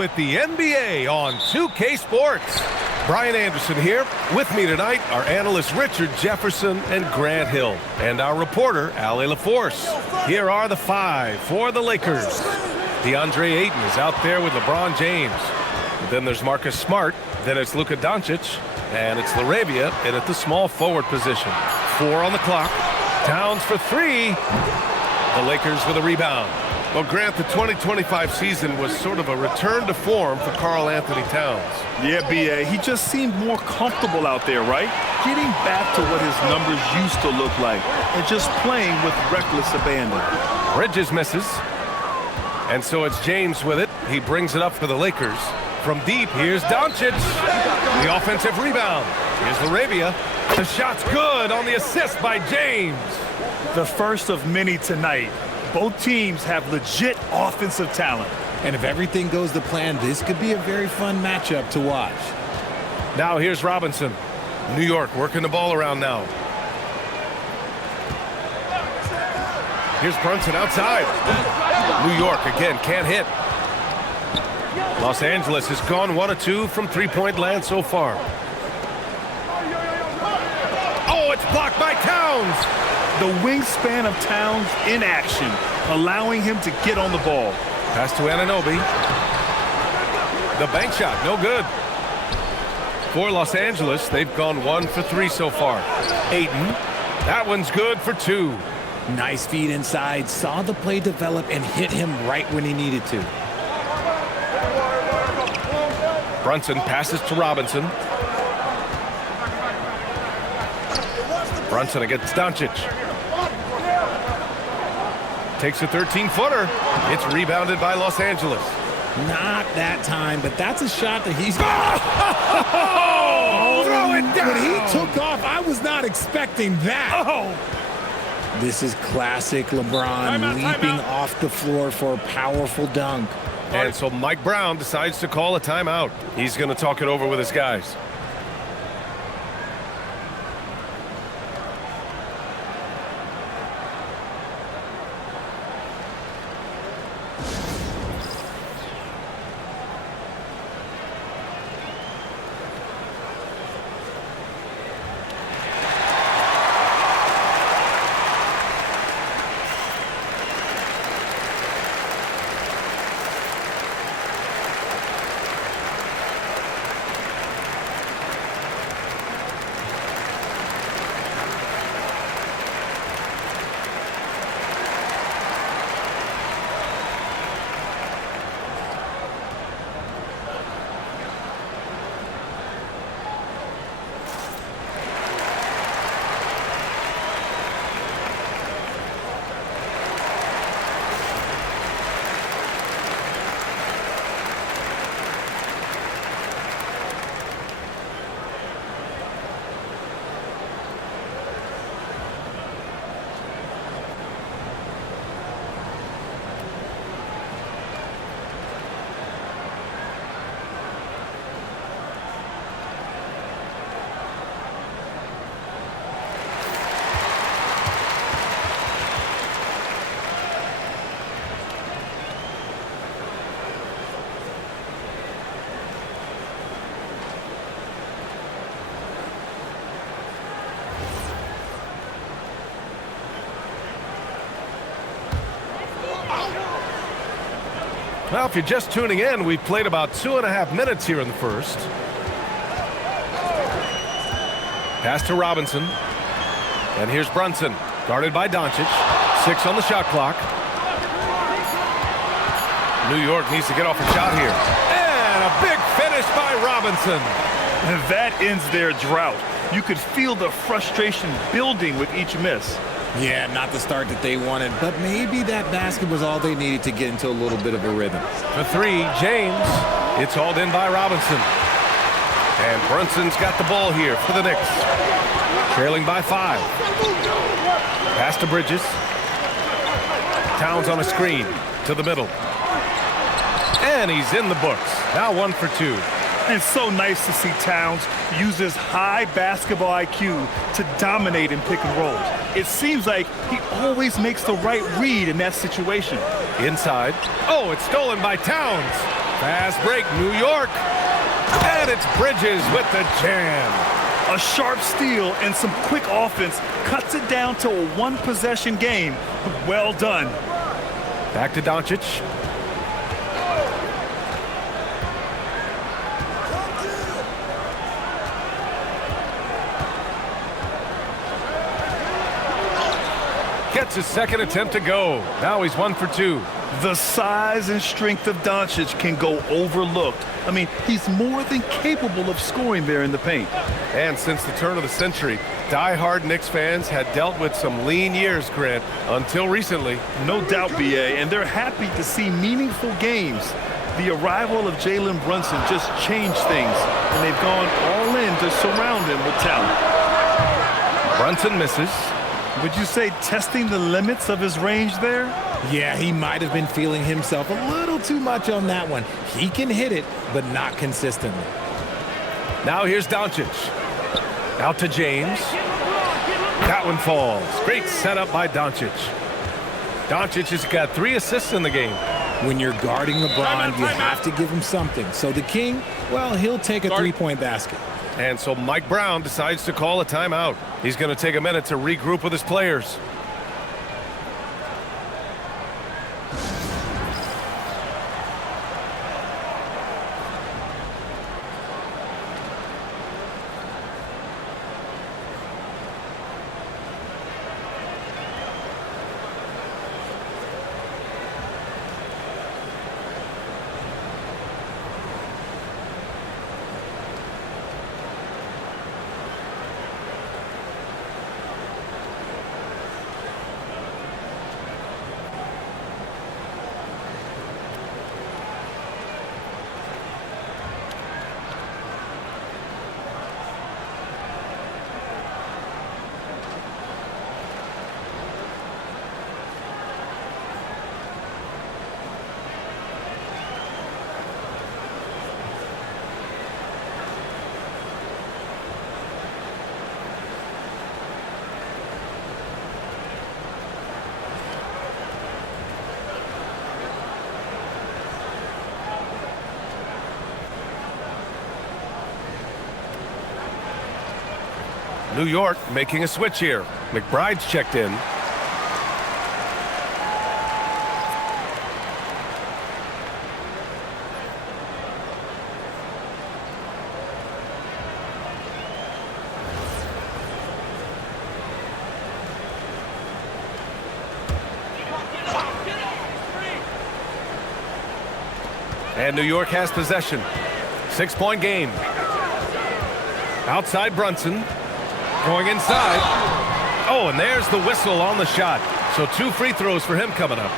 with the NBA on 2K Sports. Brian Anderson here. With me tonight are analysts Richard Jefferson and Grant Hill, and our reporter, Ali LaForce. Here are the five for the Lakers. DeAndre Ayton is out there with LeBron James. Then there's Marcus Smart. Then it's Luka Doncic. And it's LaRavia in at the small forward position. 4 on the clock. Towns for 3. The Lakers with a rebound. Well, Grant, the 2025 season was sort of a return to form for Karl Anthony Towns. Yeah, B.A. He just seemed more comfortable out there, right? Getting back to what his numbers used to look like and just playing with reckless abandon. Bridges misses. And so it's James with it. He brings it up for the Lakers. From deep, here's Doncic. The offensive rebound. Here's LaRavia. The shot's good on the assist by James. The first of many tonight. Both teams have legit offensive talent. And if everything goes to plan, this could be a very fun matchup to watch. Now here's Robinson. New York working the ball around now. Here's Brunson outside. New York again can't hit. Los Angeles has gone 1 of 2 from three-point land so far. Oh, it's blocked by Towns. The wingspan of Towns in action, allowing him to get on the ball. Pass to Anunoby. The bank shot, no good. For Los Angeles, they've gone 1 for 3 so far. Ayton, that one's good for 2. Nice feed inside, saw the play develop and hit him right when he needed to. Brunson passes to Robinson. Brunson against Doncic. Takes a 13-footer. It's rebounded by Los Angeles. Not that time, but that's a shot that he's... Oh! Throw it down! When he took off, I was not expecting that. Oh! This is classic LeBron leaping off the floor for a powerful dunk. And so Mike Brown decides to call a timeout. He's going to talk it over with his guys. Well, if you're just tuning in, we've played about 2.5 minutes here in the first. Pass to Robinson. And here's Brunson, guarded by Doncic. 6 on the shot clock. New York needs to get off a shot here. And a big finish by Robinson. And that ends their drought. You could feel the frustration building with each miss. Yeah, not the start that they wanted, but maybe that basket was all they needed to get into a little bit of a rhythm. For 3, James. It's hauled in by Robinson. And Brunson's got the ball here for the Knicks. Trailing by 5. Pass to Bridges. Towns on a screen to the middle. And he's in the books. Now 1 for 2. And so nice to see Towns use his high basketball IQ to dominate in pick and rolls. It seems like he always makes the right read in that situation. Inside. Oh, it's stolen by Towns. Fast break, New York. And it's Bridges with the jam. A sharp steal and some quick offense cuts it down to a one-possession game. Well done. Back to Doncic. Gets his second attempt to go. Now he's 1 for 2. The size and strength of Doncic can go overlooked. I mean, he's more than capable of scoring there in the paint. And since the turn of the century, die-hard Knicks fans had dealt with some lean years, Grant, until recently. No doubt, BA, and they're happy to see meaningful games. The arrival of Jalen Brunson just changed things, and they've gone all in to surround him with talent. Brunson misses. Would you say testing the limits of his range there? Yeah, he might have been feeling himself a little too much on that one. He can hit it, but not consistently. Now here's Doncic. Out to James. That one falls. Great setup by Doncic. Doncic has got 3 assists in the game. When you're guarding LeBron, you have to give him something. So the King, well, he'll take a three-point basket. And so Mike Brown decides to call a timeout. He's going to take a minute to regroup with his players. New York making a switch here. McBride's checked in. And New York has possession. 6-point game. Outside Brunson. Going inside. Oh, and there's the whistle on the shot. So 2 free throws for him coming up.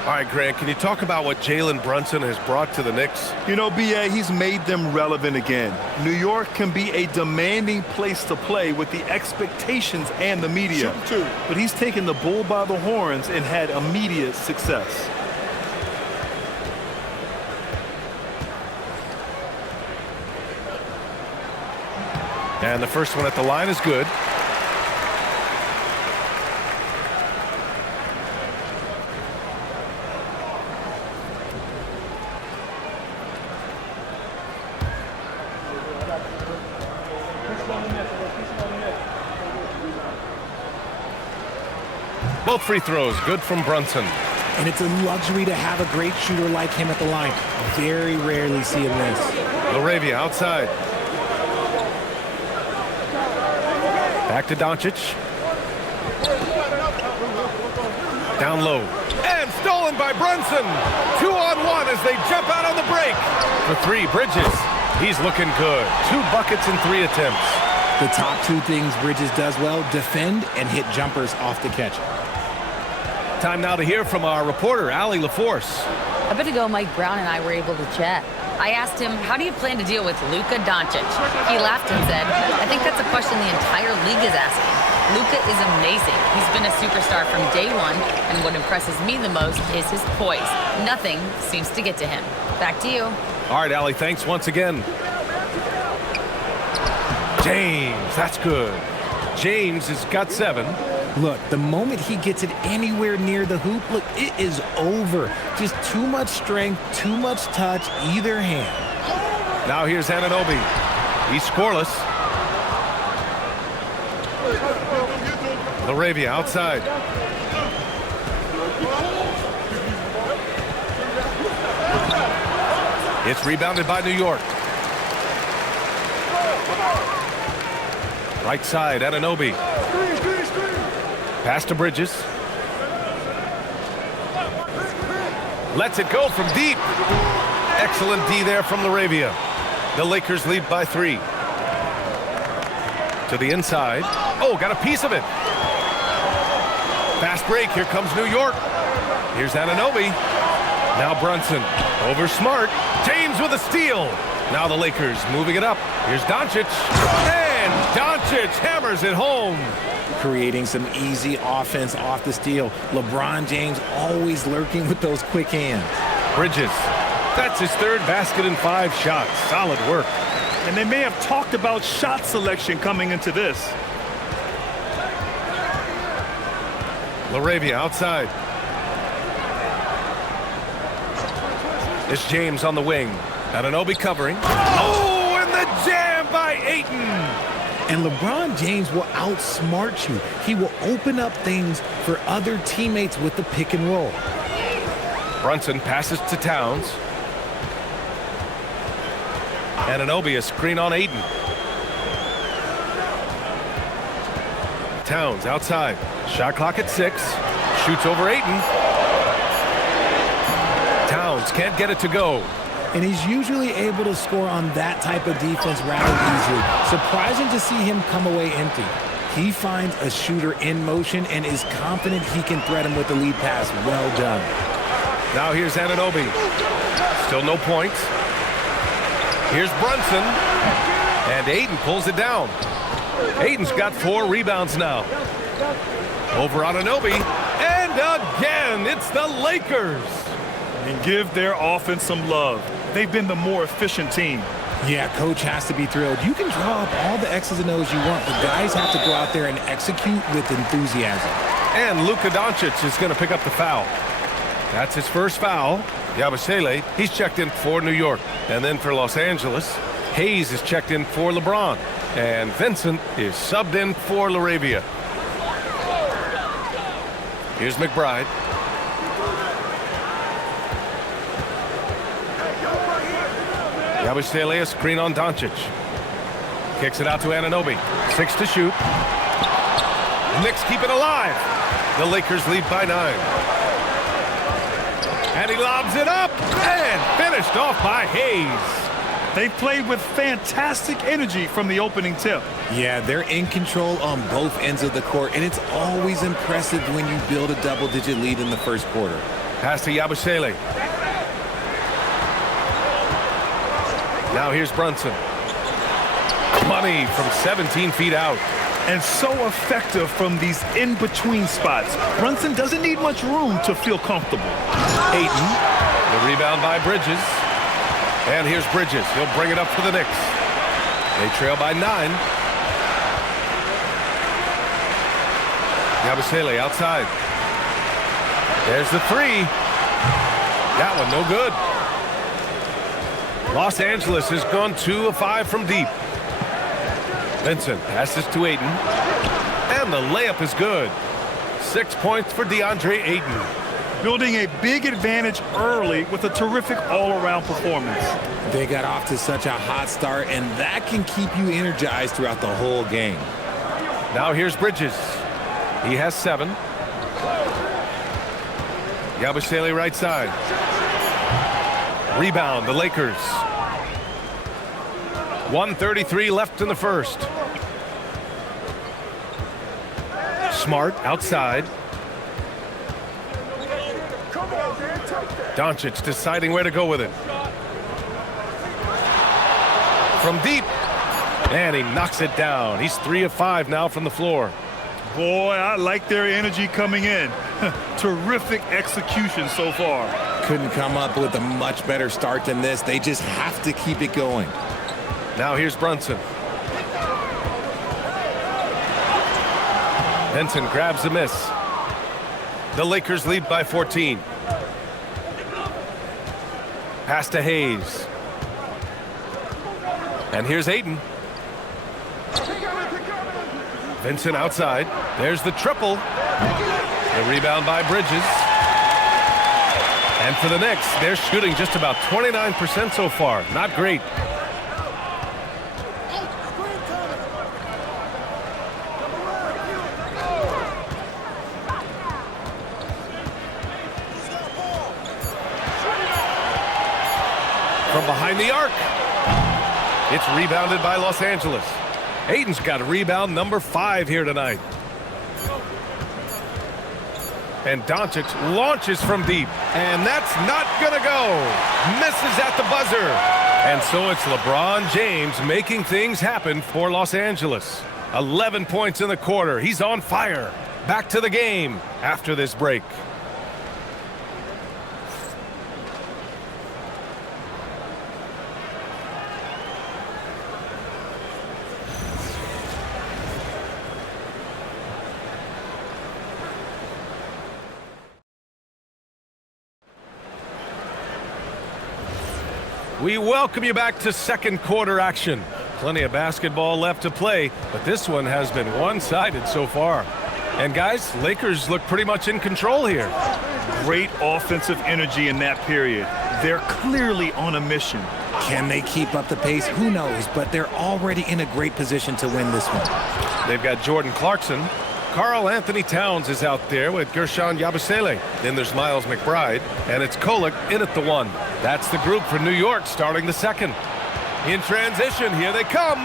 All right, Grant, can you talk about what Jalen Brunson has brought to the Knicks? You know, BA, he's made them relevant again. New York can be a demanding place to play with the expectations and the media. But he's taken the bull by the horns and had immediate success. And the first one at the line is good. Both free throws good from Brunson. And it's a luxury to have a great shooter like him at the line. Very rarely see him miss. Laravia outside. Back to Doncic. Down low. And stolen by Brunson. 2-on-1 as they jump out on the break. For 3, Bridges. He's looking good. 2 buckets in 3 attempts. The top 2 things Bridges does well, defend and hit jumpers off the catch. Time now to hear from our reporter, Allie LaForce. A bit ago, Mike Brown and I were able to chat. I asked him, how do you plan to deal with Luka Doncic? He laughed and said, I think that's a question the entire league is asking. Luka is amazing. He's been a superstar from day one, and what impresses me the most is his poise. Nothing seems to get to him. Back to you. All right, Allie, thanks once again. James, that's good. James has got 7. Look, the moment he gets it anywhere near the hoop, look, it is over. Just too much strength, too much touch, either hand. Now here's Anunoby. He's scoreless. LaRavia outside. It's rebounded by New York. Right side, Anunoby. Pass to Bridges. Lets it go from deep. Excellent D there from LaRavia. The Lakers lead by 3. To the inside. Oh, got a piece of it. Fast break. Here comes New York. Here's Anunoby. Now Brunson. Over Smart. James with a steal. Now the Lakers moving it up. Here's Doncic. And Doncic hammers it home. Creating some easy offense off the steal. LeBron James always lurking with those quick hands. Bridges. That's his 3rd basket in 5 shots. Solid work. And they may have talked about shot selection coming into this. LaRavia outside. It's James on the wing. Anunoby covering. Oh, and the jam by Ayton. And LeBron James will outsmart you. He will open up things for other teammates with the pick and roll. Brunson passes to Towns. Anunoby a screen on Ayton. Towns outside. Shot clock at 6. Shoots over Ayton. Towns can't get it to go. And he's usually able to score on that type of defense rather easily. Surprising to see him come away empty. He finds a shooter in motion and is confident he can threat him with the lead pass. Well done. Now here's Anunoby. Still no points. Here's Brunson. And Ayton pulls it down. Ayton's got 4 rebounds now. Over Anunoby. And again, it's the Lakers. And give their offense some love. They've been the more efficient team. Yeah, coach has to be thrilled. You can draw up all the X's and O's you want, but guys have to go out there and execute with enthusiasm. And Luka Doncic is going to pick up the foul. That's his first foul. Yabusele, he's checked in for New York. And then for Los Angeles, Hayes is checked in for LeBron. And Vincent is subbed in for LaRavia. Here's McBride. Yabusele a screen on Doncic. Kicks it out to Anunoby. 6 to shoot. Knicks keep it alive. The Lakers lead by 9. And he lobs it up and finished off by Hayes. They played with fantastic energy from the opening tip. Yeah, they're in control on both ends of the court, and it's always impressive when you build a double-digit lead in the first quarter. Pass to Yabusele. Now here's Brunson. Money from 17 feet out. And so effective from these in-between spots. Brunson doesn't need much room to feel comfortable. Ayton. The rebound by Bridges. And here's Bridges. He'll bring it up for the Knicks. They trail by 9. Yabusele outside. There's the 3. That one no good. Los Angeles has gone 2 of 5 from deep. Vincent passes to Ayton. And the layup is good. 6 points for DeAndre Ayton. Building a big advantage early with a terrific all-around performance. They got off to such a hot start, and that can keep you energized throughout the whole game. Now here's Bridges. He has 7. Yabusele right side. Rebound, the Lakers. 1:33 left in the first. Smart outside. Doncic deciding where to go with it. From deep. And he knocks it down. He's 3 of 5 now from the floor. Boy, I like their energy coming in. Terrific execution so far. Couldn't come up with a much better start than this. They just have to keep it going. Now here's Brunson. Vincent grabs the miss. The Lakers lead by 14. Pass to Hayes. And here's Ayton. Vincent outside. There's the triple. The rebound by Bridges. And for the Knicks, they're shooting just about 29% so far. Not great. From behind the arc. It's rebounded by Los Angeles. Ayton's got a rebound number 5 here tonight. And Doncic launches from deep. And that's not going to go. Misses at the buzzer. And so it's LeBron James making things happen for Los Angeles. 11 points in the quarter. He's on fire. Back to the game after this break. We welcome you back to second quarter action. Plenty of basketball left to play, but this one has been one-sided so far. And guys, Lakers look pretty much in control here. Great offensive energy in that period. They're clearly on a mission. Can they keep up the pace? Who knows, but they're already in a great position to win this one. They've got Jordan Clarkson. Karl Anthony Towns is out there with Gershon Yabusele. Then there's Miles McBride, and it's Kolek in at the 1. That's the group for New York starting the second. In transition, here they come.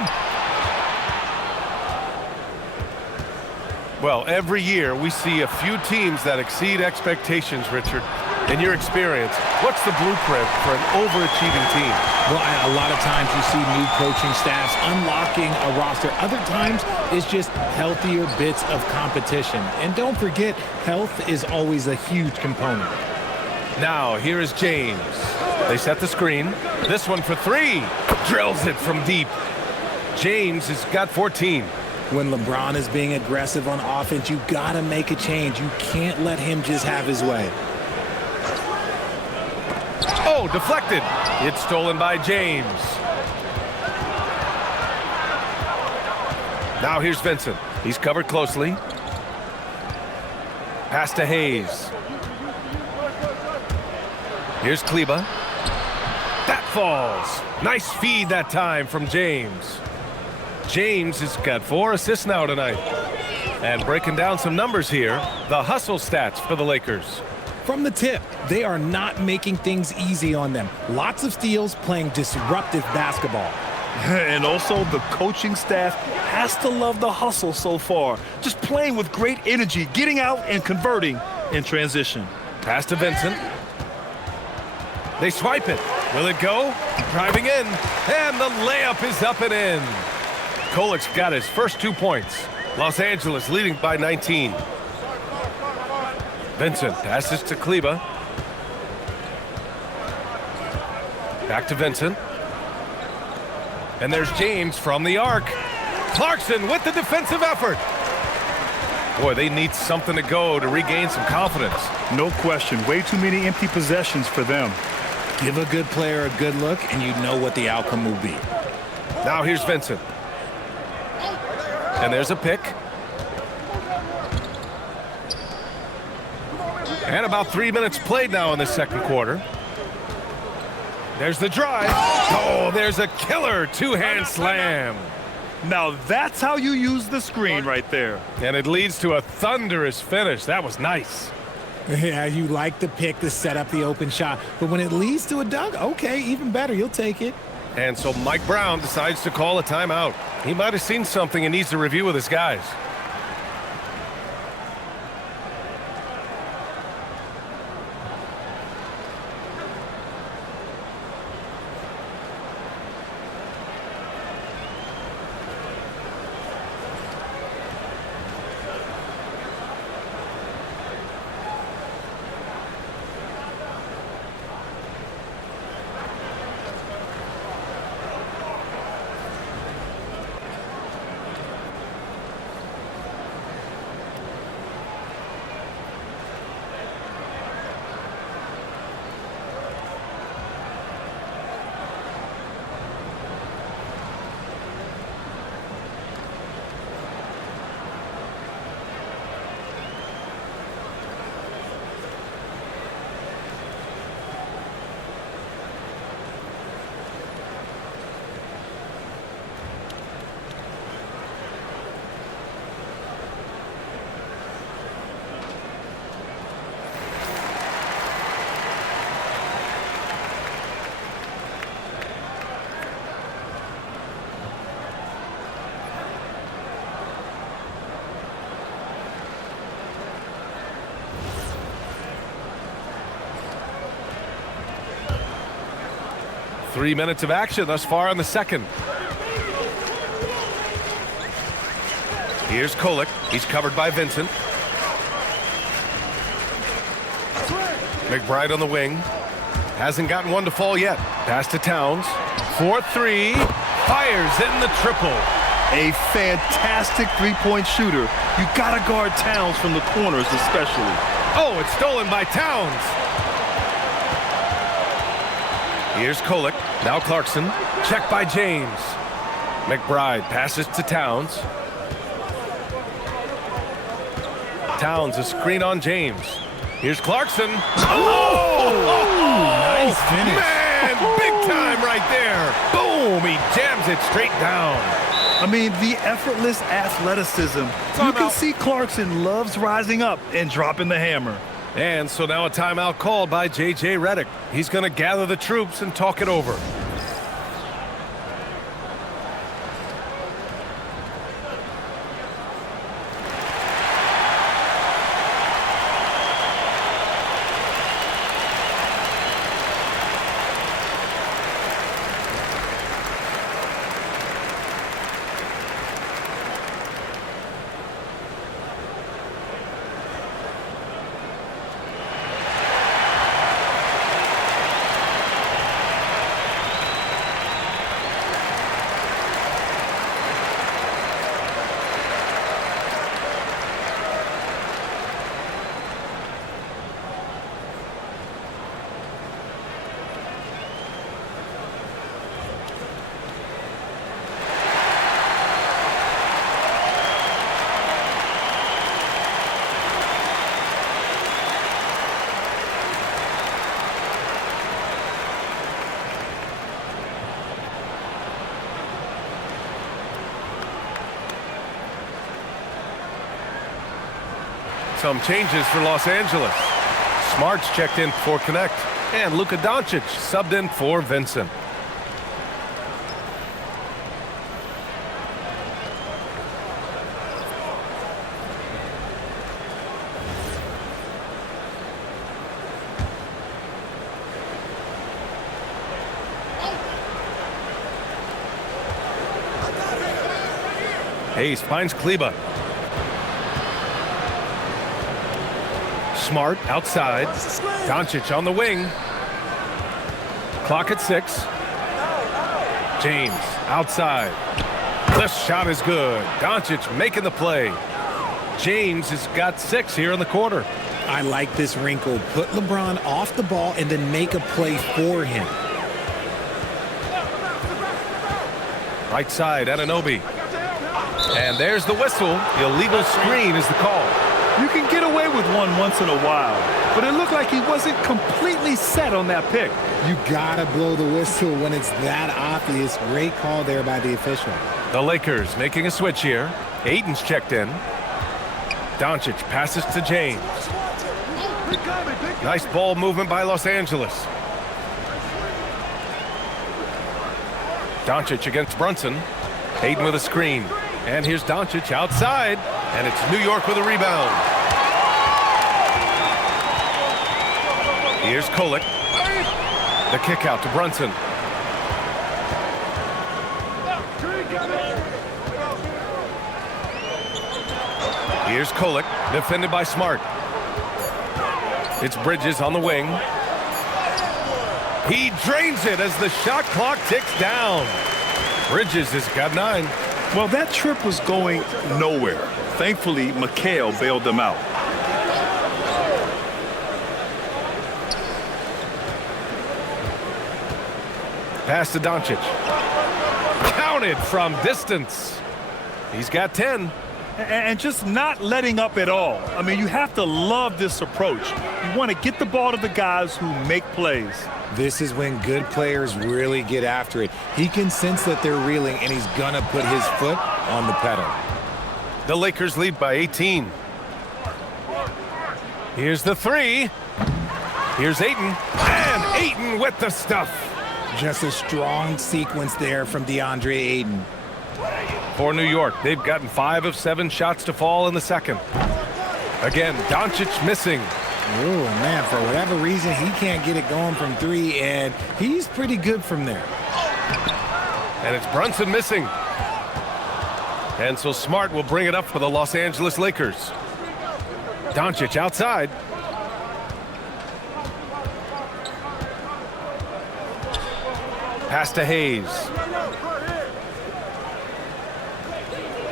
Well, every year we see a few teams that exceed expectations, Richard. In your experience, what's the blueprint for an overachieving team? Well, a lot of times you see new coaching staffs unlocking a roster. Other times it's just healthier bits of competition. And don't forget, health is always a huge component. Now, here is James. They set the screen. This one for 3. Drills it from deep. James has got 14. When LeBron is being aggressive on offense, you got to make a change. You can't let him just have his way. Oh, deflected. It's stolen by James. Now here's Vincent. He's covered closely. Pass to Hayes. Here's Kleba. That falls. Nice feed that time from James. James has got 4 assists now tonight. And breaking down some numbers here, the hustle stats for the Lakers. From the tip, they are not making things easy on them. Lots of steals, playing disruptive basketball. And also the coaching staff has to love the hustle so far. Just playing with great energy, getting out and converting in transition. Pass to Vincent. They swipe it. Will it go? Driving in. And the layup is up and in. Kolek's got his first 2 points. Los Angeles leading by 19. Vincent passes to Kleba. Back to Vincent. And there's James from the arc. Clarkson with the defensive effort. Boy, they need something to go to regain some confidence. No question. Way too many empty possessions for them. Give a good player a good look, and you know what the outcome will be. Now here's Vincent. And there's a pick. And about 3 minutes played now in the second quarter. There's the drive. Oh, there's a killer 2-hand slam. Now that's how you use the screen right there. And it leads to a thunderous finish. That was nice. Yeah, you like the pick to set up the open shot. But when it leads to a dunk, okay, even better. You'll take it. And so Mike Brown decides to call a timeout. He might have seen something and needs to review with his guys. 3 minutes of action thus far in the second. Here's Kolek. He's covered by Vincent. McBride on the wing. Hasn't gotten one to fall yet. Pass to Towns. 4-3. Fires in the triple. A fantastic three-point shooter. You got to guard Towns from the corners especially. Oh, it's stolen by Towns. Here's Kolek. Now Clarkson. Checked by James. McBride passes to Towns. Towns, a screen on James. Here's Clarkson. Nice finish. Man, big time right there. Boom, he jams it straight down. I mean, the effortless athleticism. You can see Clarkson loves rising up and dropping the hammer. And so now a timeout called by J.J. Redick. He's going to gather the troops and talk it over. Some changes for Los Angeles. Smart's checked in for Connect. And Luka Doncic subbed in for Vincent. Hayes finds Kleba. Smart outside. Doncic on the wing. Clock at 6. James outside. The shot is good. Doncic making the play. James has got 6 here in the quarter. I like this wrinkle. Put LeBron off the ball and then make a play for him. Right side, Anunoby. And there's the whistle. Illegal screen is the call. You can get away with one once in a while, but it looked like he wasn't completely set on that pick. You gotta blow the whistle when it's that obvious. Great call there by the official. The Lakers making a switch here. Aiton's checked in. Doncic passes to James. Nice ball movement by Los Angeles. Doncic against Brunson. Ayton with a screen. And here's Doncic outside. And it's New York with a rebound. Here's Kolek. The kick out to Brunson. Here's Kolek, defended by Smart. It's Bridges on the wing. He drains it as the shot clock ticks down. Bridges has got 9. Well, that trip was going nowhere. Thankfully, McHale bailed them out. Pass to Doncic. Counted from distance. He's got 10. And just not letting up at all. I mean, you have to love this approach. You want to get the ball to the guys who make plays. This is when good players really get after it. He can sense that they're reeling, and he's gonna put his foot on the pedal. The Lakers lead by 18. Here's the 3. Here's Ayton. And Ayton with the stuff. Just a strong sequence there from DeAndre Ayton. For New York, they've gotten 5 of 7 shots to fall in the second. Again, Doncic missing. Oh, man, for whatever reason, he can't get it going from three, and he's pretty good from there. And it's Brunson missing. And so Smart will bring it up for the Los Angeles Lakers. Doncic outside. Pass to Hayes.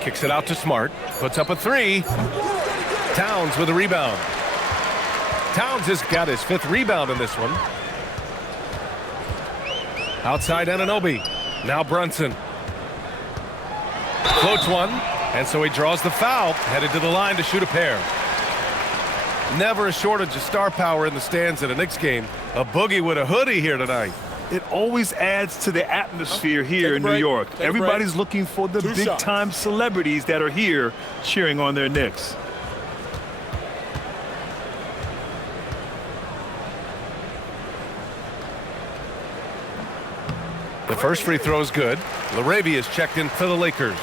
Kicks it out to Smart. Puts up a three. Towns with a rebound. Towns has got his 5th rebound in this one. Outside Anunoby. Now Brunson. Floats one. And so he draws the foul. Headed to the line to shoot a pair. Never a shortage of star power in the stands at a Knicks game. A boogie with a hoodie here tonight. It always adds to the atmosphere here in New York. Everybody's looking for the big-time celebrities that are here cheering on their Knicks. The first free throw is good. LaRavia is checked in for the Lakers.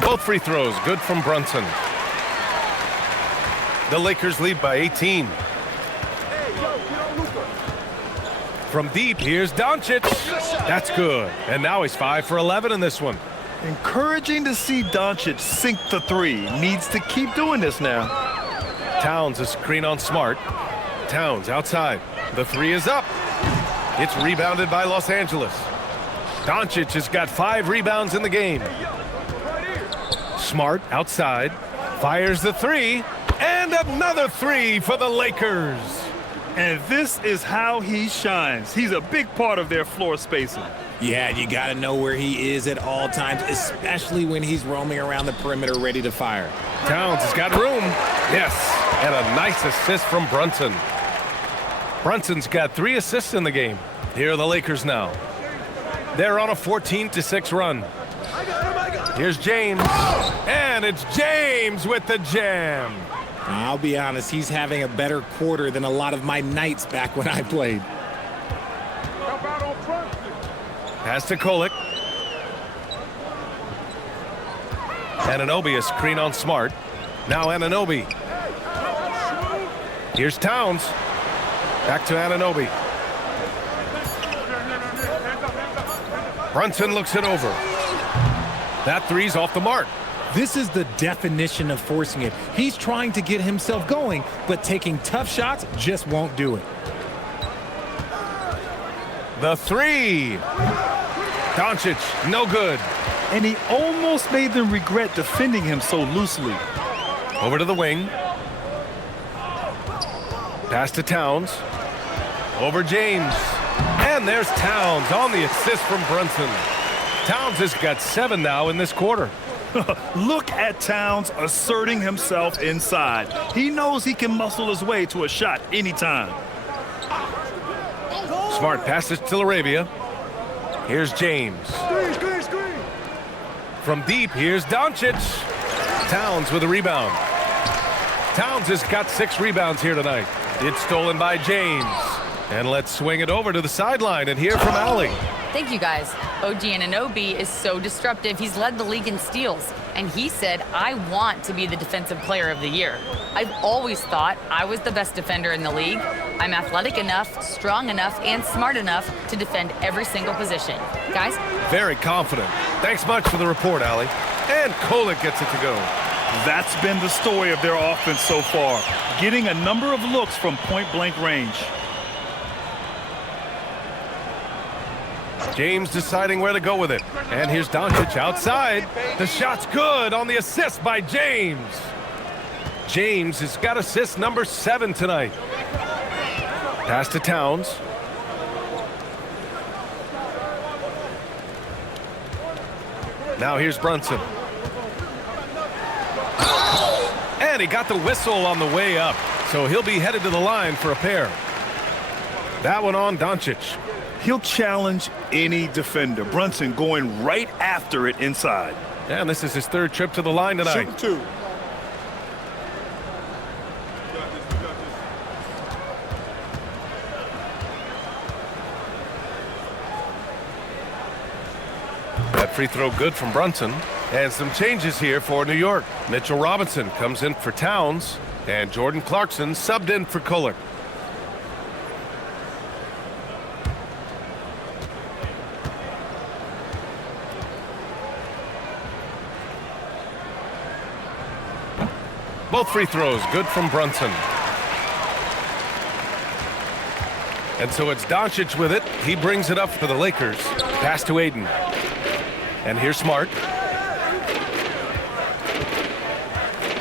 Both free throws good from Brunson. The Lakers lead by 18. From deep, here's Doncic. That's good. And now he's 5 for 11 in this one. Encouraging to see Doncic sink the three. Needs to keep doing this now. Towns a screen on Smart. Towns outside. The three is up. It's rebounded by Los Angeles. Doncic has got 5 rebounds in the game. Smart outside. Fires the three. And another three for the Lakers. And this is how he shines. He's a big part of their floor spacing. Yeah, you got to know where he is at all times, especially when he's roaming around the perimeter ready to fire. Towns has got room. Yes, and a nice assist from Brunson. Brunson's got 3 assists in the game. Here are the Lakers now. They're on a 14-6 run. Here's James. And it's James with the jam. I'll be honest, he's having a better quarter than a lot of my nights back when I played. Pass to Kolek. Anunoby a screen on Smart. Now Anunoby. Here's Towns. Back to Anunoby. Brunson looks it over. That three's off the mark. This is the definition of forcing it. He's trying to get himself going, but taking tough shots just won't do it. The three. Doncic, no good. And he almost made them regret defending him so loosely. Over to the wing. Pass to Towns. Over James. And there's Towns on the assist from Brunson. Towns has got 7 now in this quarter. Look at Towns asserting himself inside. He knows he can muscle his way to a shot anytime. Smart passes to LaRavia. Here's James. From deep, here's Doncic. Towns with a rebound. Towns has got 6 rebounds here tonight. It's stolen by James. And let's swing it over to the sideline and hear from Allie. Thank you, guys. OG Anunoby is so disruptive. He's led the league in steals. And he said, I want to be the defensive player of the year. I've always thought I was the best defender in the league. I'm athletic enough, strong enough, and smart enough to defend every single position. Guys? Very confident. Thanks much for the report, Allie. And Kolek gets it to go. That's been the story of their offense so far. Getting a number of looks from point-blank range. James deciding where to go with it. And here's Doncic outside. The shot's good on the assist by James. James has got assist number 7 tonight. Pass to Towns. Now here's Brunson. And he got the whistle on the way up. So he'll be headed to the line for a pair. That one on Doncic. He'll challenge any defender. Brunson going right after it inside. And this is his 3rd trip to the line tonight. That free throw good from Brunson. And some changes here for New York. Mitchell Robinson comes in for Towns, and Jordan Clarkson subbed in for Kohler. Both free throws good from Brunson. And so it's Doncic with it. He brings it up for the Lakers. Pass to Aiden. And here's Smart.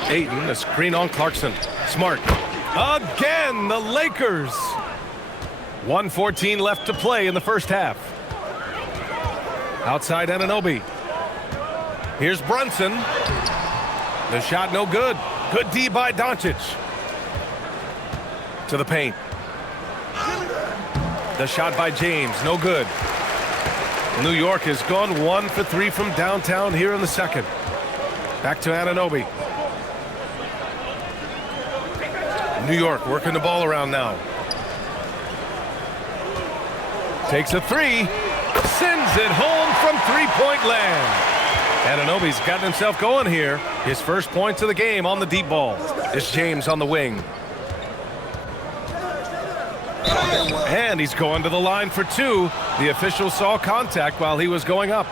Aiden, a screen on Clarkson. Smart. Again, the Lakers. 1:14 left to play in the first half. Outside Anunoby. Here's Brunson. The shot no good. Good D by Doncic. To the paint. The shot by James, no good. New York has gone 1 for 3 from downtown here in the second. Back to Anunoby. New York working the ball around now. Takes a three. Sends it home from three-point land. Anunoby's gotten himself going here. His first points of the game on the deep ball. It's James on the wing. And he's going to the line for two. The official saw contact while he was going up.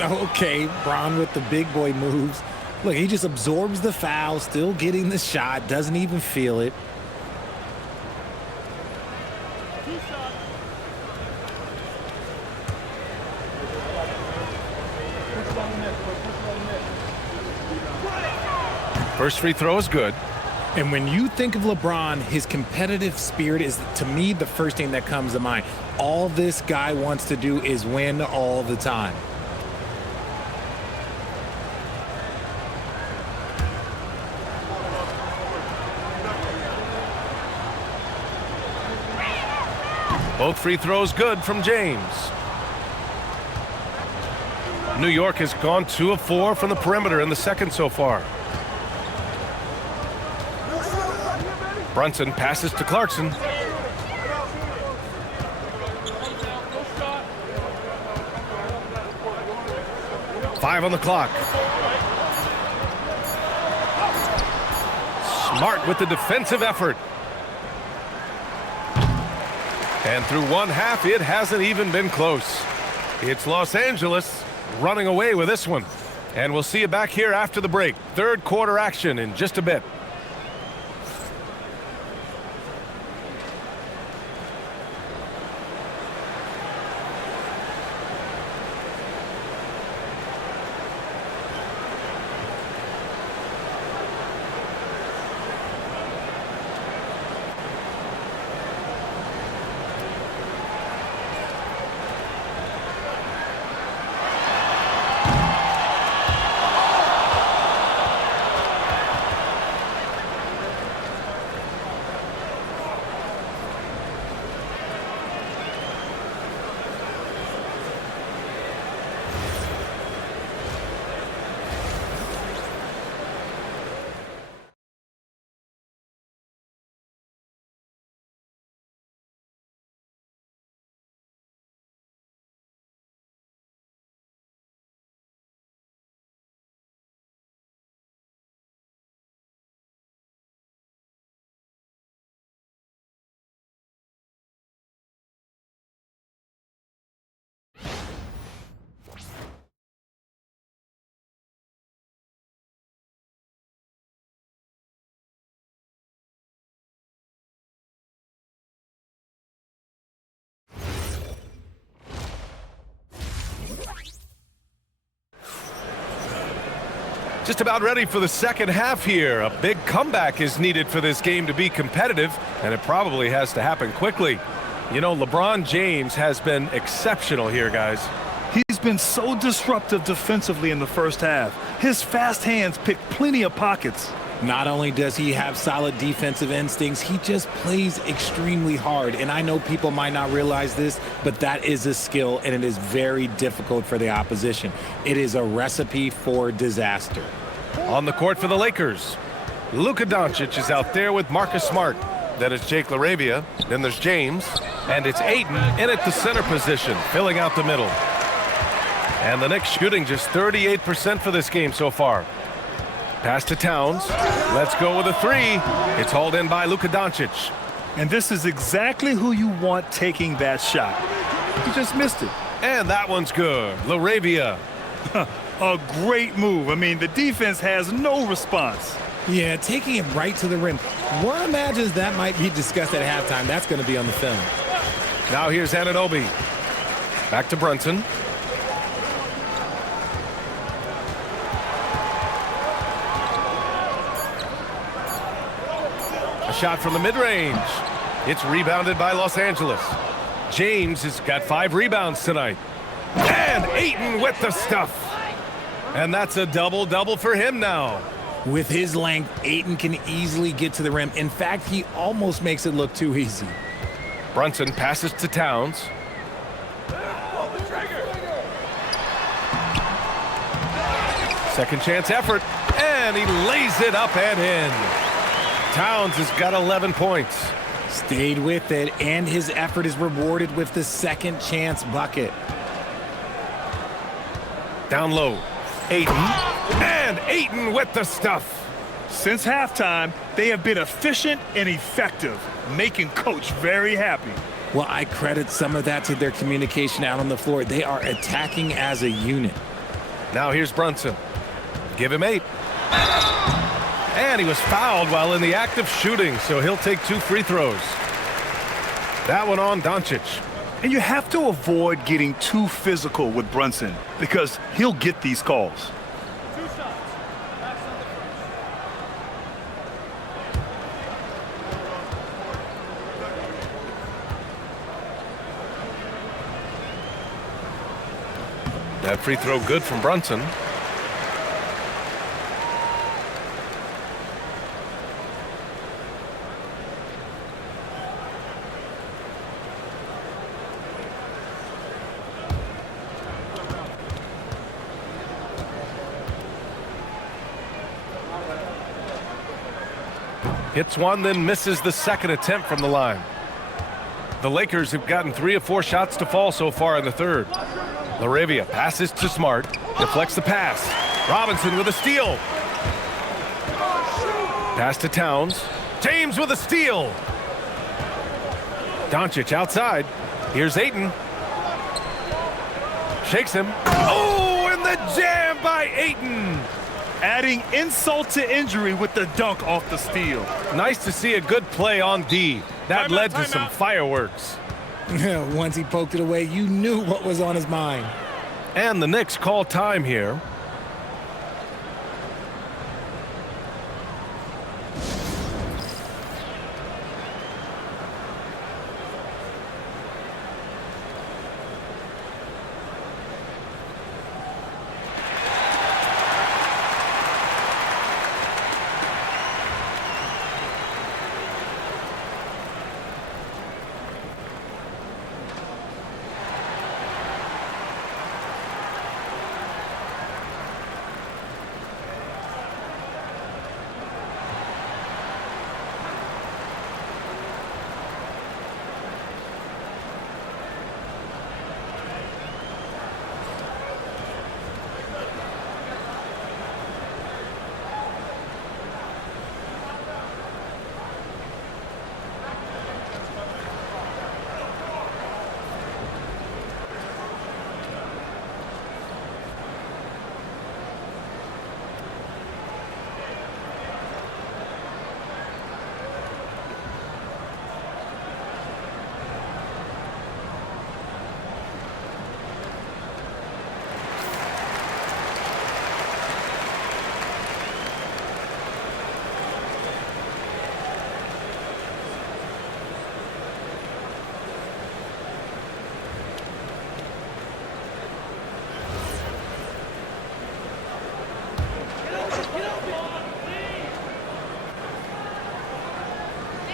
Okay, Bron with the big boy moves. Look, he just absorbs the foul, still getting the shot, doesn't even feel it. First free throw is good. And when you think of LeBron, his competitive spirit is, to me, the first thing that comes to mind. All this guy wants to do is win all the time. Both free throws good from James. New York has gone 2 of 4 from the perimeter in the second so far. Brunson passes to Clarkson. Five on the clock. Smart with the defensive effort. And through one half, it hasn't even been close. It's Los Angeles running away with this one. And we'll see you back here after the break. Third quarter action in just a bit. Just about ready for the second half here. A big comeback is needed for this game to be competitive, and it probably has to happen quickly. You know, LeBron James has been exceptional here, guys. He's been so disruptive defensively in the first half. His fast hands pick plenty of pockets. Not only does he have solid defensive instincts, he just plays extremely hard. And I know people might not realize this, but that is a skill, and it is very difficult for the opposition. It is a recipe for disaster. On the court for the Lakers, Luka Doncic is out there with Marcus Smart. Then it's Jake LaRavia. Then there's James. And it's Ayton in at the center position, filling out the middle. And the Knicks shooting just 38% for this game so far. Pass to Towns. Let's go with a three. It's hauled in by Luka Doncic. And this is exactly who you want taking that shot. He just missed it. And that one's good. LaRavia. A great move. I mean, the defense has no response. Yeah, taking it right to the rim. One imagines that might be discussed at halftime. That's going to be on the film. Now here's Anunoby. Back to Brunson. A shot from the mid-range. It's rebounded by Los Angeles. James has got 5 rebounds tonight. And Ayton with the stuff. And that's a double-double for him now. With his length, Ayton can easily get to the rim. In fact, he almost makes it look too easy. Brunson passes to Towns. Second chance effort. And he lays it up and in. Towns has got 11 points. Stayed with it, and his effort is rewarded with the second chance bucket. Down low. Ayton. And Ayton with the stuff. Since halftime, they have been efficient and effective, making Coach very happy. Well, I credit some of that to their communication out on the floor. They are attacking as a unit. Now here's Brunson. Give him 8. And he was fouled while in the act of shooting, so he'll take 2 free throws. That one on Doncic. And you have to avoid getting too physical with Brunson because he'll get these calls. That free throw good from Brunson. Hits one, then misses the second attempt from the line. The Lakers have gotten 3 of 4 shots to fall so far in the third. LaRavia passes to Smart, deflects the pass. Robinson with a steal. Pass to Towns. James with a steal. Doncic outside. Here's Ayton. Shakes him. Oh, and the jam by Ayton. Adding insult to injury with the dunk off the steal. Nice to see a good play on D. That led to some fireworks. Once he poked it away, you knew what was on his mind. And the Knicks call time here.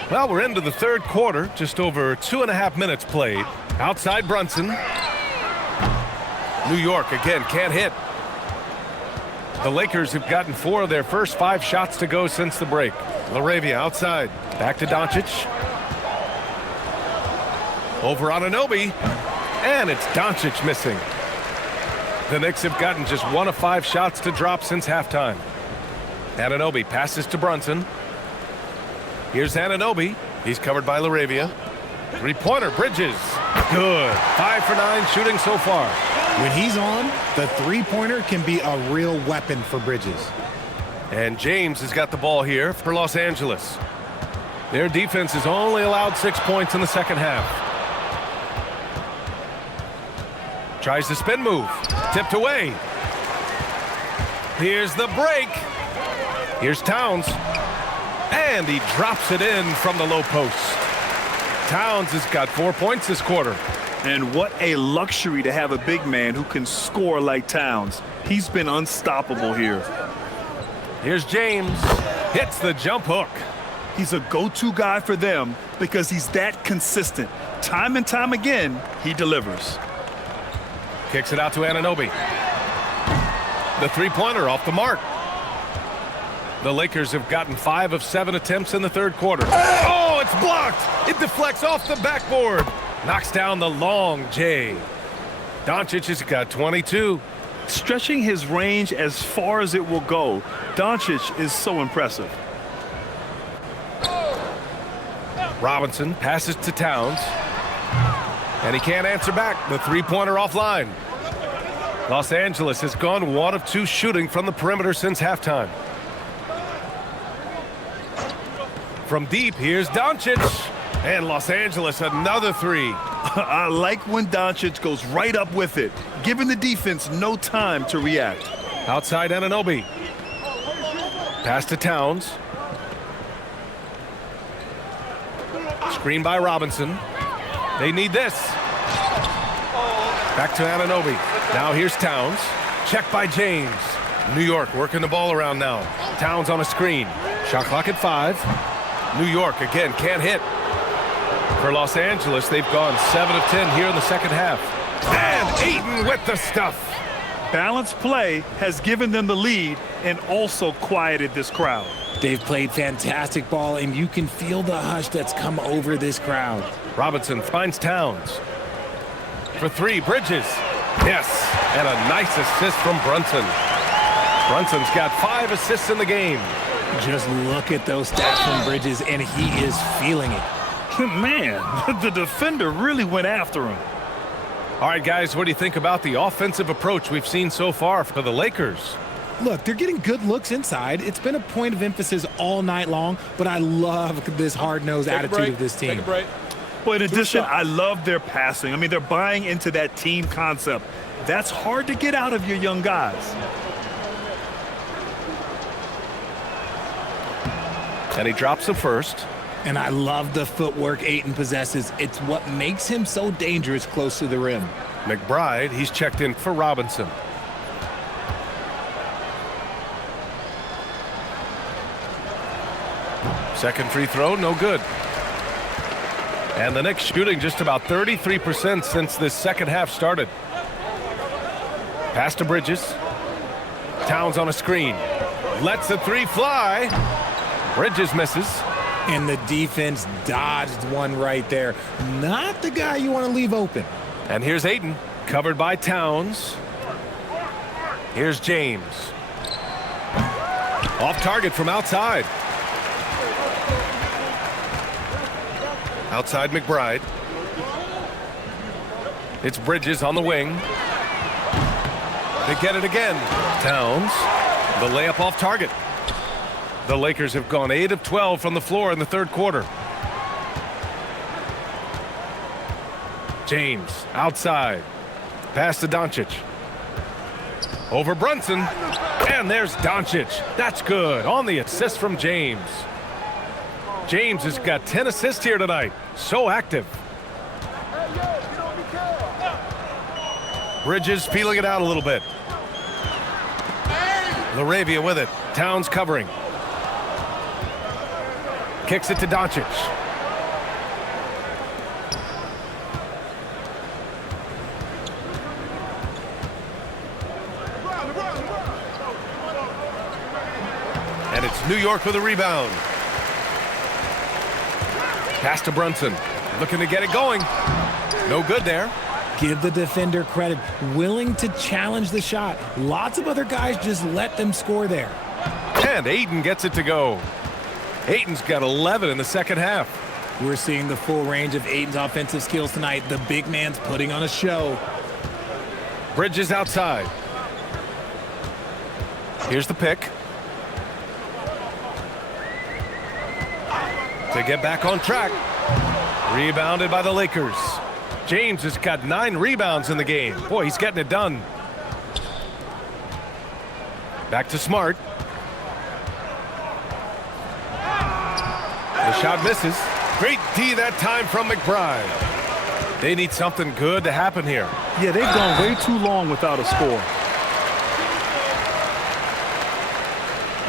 Well, we're into the third quarter, just over 2.5 minutes played. Outside Brunson. New York again can't hit. The Lakers have gotten 4 of their first 5 shots to go since the break. LaRavia outside. Back to Doncic. Over on Anunoby. And it's Doncic missing. The Knicks have gotten just 1 of 5 shots to drop since halftime. Anunoby passes to Brunson. Here's Anunoby. He's covered by LaRavia. Three-pointer, Bridges. Good. 5 for 9 shooting so far. When he's on, the three-pointer can be a real weapon for Bridges. And James has got the ball here for Los Angeles. Their defense has only allowed 6 points in the second half. Tries the spin move. Tipped away. Here's the break. Here's Towns. And he drops it in from the low post. Towns has got 4 points this quarter. And what a luxury to have a big man who can score like Towns. He's been unstoppable here. Here's James. Hits the jump hook. He's a go-to guy for them because he's that consistent. Time and time again, he delivers. Kicks it out to Anunoby. The three-pointer off the mark. The Lakers have gotten 5 of 7 attempts in the third quarter. Oh, it's blocked. It deflects off the backboard. Knocks down the long J. Doncic has got 22. Stretching his range as far as it will go, Doncic is so impressive. Robinson passes to Towns. And he can't answer back. The three-pointer offline. Los Angeles has gone 1 of 2 shooting from the perimeter since halftime. From deep, here's Doncic. And Los Angeles another 3. I like when Doncic goes right up with it, giving the defense no time to react. Outside Anunoby. Pass to Towns. Screen by Robinson. They need this. Back to Anunoby. Now here's Towns. Check by James. New York working the ball around now. Towns on a screen. Shot clock at 5. New York again can't hit. For Los Angeles, they've gone 7 of 10 here in the second half. And Ayton with the stuff. Balanced play has given them the lead and also quieted this crowd. They've played fantastic ball, and you can feel the hush that's come over this crowd. Robinson finds Towns. For 3, Bridges. Yes, and a nice assist from Brunson. Brunson's got 5 assists in the game. Just look at those stats from Bridges, and he is feeling it. Man, the defender really went after him. All right, guys, what do you think about the offensive approach we've seen so far for the Lakers? Look, they're getting good looks inside. It's been a point of emphasis all night long, but I love this hard-nosed attitude of this team. Well, in addition, I love their passing. I mean, they're buying into that team concept. That's hard to get out of your young guys. And he drops the first. And I love the footwork Ayton possesses. It's what makes him so dangerous close to the rim. McBride, he's checked in for Robinson. Second free throw, no good. And the Knicks shooting just about 33% since this second half started. Pass to Bridges. Towns on a screen. Lets the 3 fly. Bridges misses. And the defense dodged one right there. Not the guy you want to leave open. And here's Ayton, covered by Towns. Here's James. Off target from outside. Outside McBride. It's Bridges on the wing. They get it again. Towns. The layup off target. The Lakers have gone 8 of 12 from the floor in the third quarter. James outside. Pass to Doncic. Over Brunson. And there's Doncic. That's good. On the assist from James. James has got 10 assists here tonight. So active. Bridges feeling it out a little bit. LaRavia with it. Towns covering. Kicks it to Doncic. And it's New York with a rebound. Pass to Brunson. Looking to get it going. No good there. Give the defender credit, willing to challenge the shot. Lots of other guys just let them score there. And Ayton gets it to go. Ayton's got 11 in the second half. We're seeing the full range of Ayton's offensive skills tonight. The big man's putting on a show. Bridges outside. Here's the pick. To get back on track. Rebounded by the Lakers. James has got 9 rebounds in the game. Boy, he's getting it done. Back to Smart. The shot misses. Great D that time from McBride. They need something good to happen here. Yeah, they've gone way too long without a score.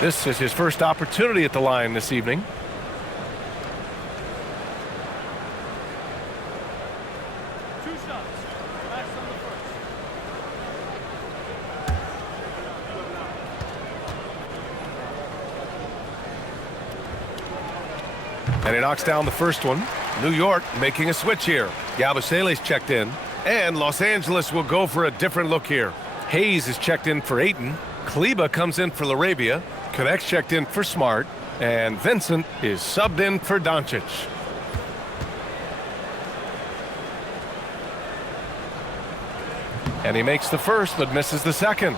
This is his first opportunity at the line this evening. And he knocks down the first one. New York making a switch here. Yabusele's checked in. And Los Angeles will go for a different look here. Hayes is checked in for Ayton. Kleba comes in for LaRabia. Connect's checked in for Smart. And Vincent is subbed in for Doncic. And he makes the first but misses the second.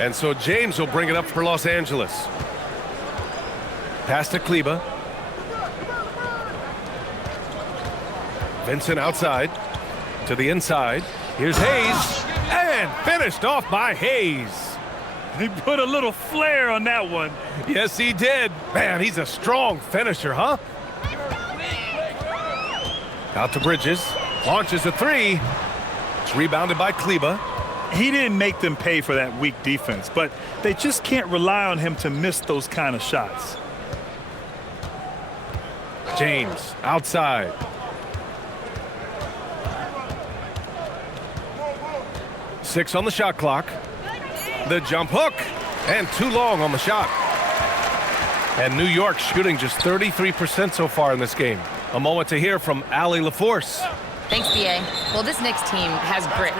And so James will bring it up for Los Angeles. Pass to Kleba. Vincent outside to the inside. Here's Hayes, and finished off by Hayes. He put a little flair on that one. Yes, he did. Man, he's a strong finisher, huh? Out to Bridges, launches a three. It's rebounded by Kleba. He didn't make them pay for that weak defense, but they just can't rely on him to miss those kind of shots. James outside. Six on the shot clock. The jump hook, and too long on the shot. And New York shooting just 33% so far in this game. A moment to hear from Allie LaForce. Thanks, B.A. Well, this Knicks team has grit.